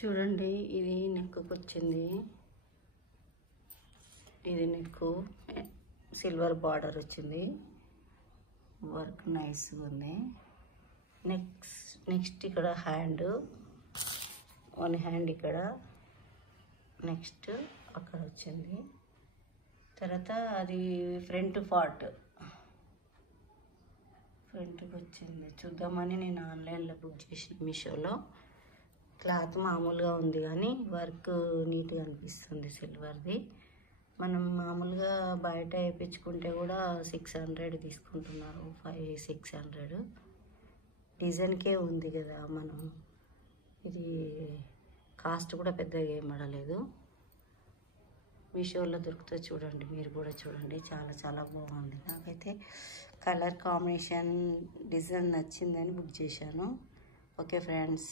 చూడండి, ఇది నెక్కు వచ్చింది. ఇది నెక్కు సిల్వర్ బార్డర్ వచ్చింది. వర్క్ నైస్గా ఉంది. నెక్స్ట్ ఇక్కడ హ్యాండ్, వన్ హ్యాండ్ ఇక్కడ, నెక్స్ట్ అక్కడ వచ్చింది. తర్వాత అది ఫ్రంట్కి వచ్చింది. చూద్దామని నేను ఆన్లైన్లో బుక్ చేసిన మీషోలో. క్లాత్ మామూలుగా ఉంది కానీ వర్క్ నీట్గా అనిపిస్తుంది సిల్వర్ది. మనం మామూలుగా బయట వేయించుకుంటే కూడా 600 తీసుకుంటున్నారు, 500-600. డిజైన్కే ఉంది కదా, మనం ఇది కాస్ట్ కూడా పెద్దగా ఏం పడలేదు. మీషోలో దొరుకుతుంది, చూడండి, మీరు కూడా చూడండి. చాలా చాలా బాగుంది. నాకైతే కలర్ కాంబినేషన్, డిజైన్ నచ్చిందని బుక్ చేశాను. Okay friends.